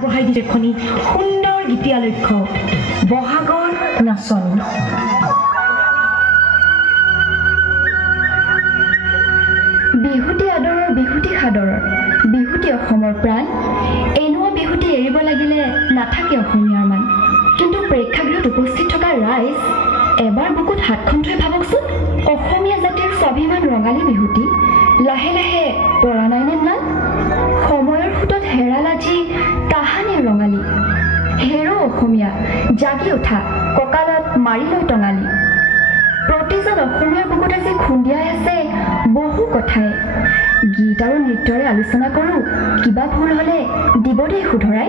আগবঢ়াই দিছে এখনি সুন্দৰ গীতিয়া লক্ষ্য বহাগৰ নাচনী। বিহুতি আদৰৰ বিহুতি সাদৰৰ বিহুতি অসমৰ প্ৰাণ। এনেকুৱা বিহুতি এৰিব লাগিলে নাথাকে অসমীয়াৰ মান। কিন্তু প্ৰেক্ষাগৃহত উপস্থিত থকা ৰাইজ এবাৰ বুকুত হাতখন থৈ ভাবকচোন, অসমীয়া জাতিৰ স্বাভিমান ৰঙালী বিহুটি লাহে লাহে পৰা নাইনে ম্লান? সময়ৰ সোঁতত হেৰাল আজি তাহানি ৰঙালী। হেৰ' অসমীয়া জাগি উঠা, কঁকালত মাৰি লৈ টঙালি। প্ৰতিজন অসমীয়াৰ বুকুত আজি খুন্দিয়াই আছে বহু কথাই। গীত আৰু নৃত্যৰে আলোচনা কৰোঁ, কিবা ভুল হ'লে দিব দেই শুধৰাই।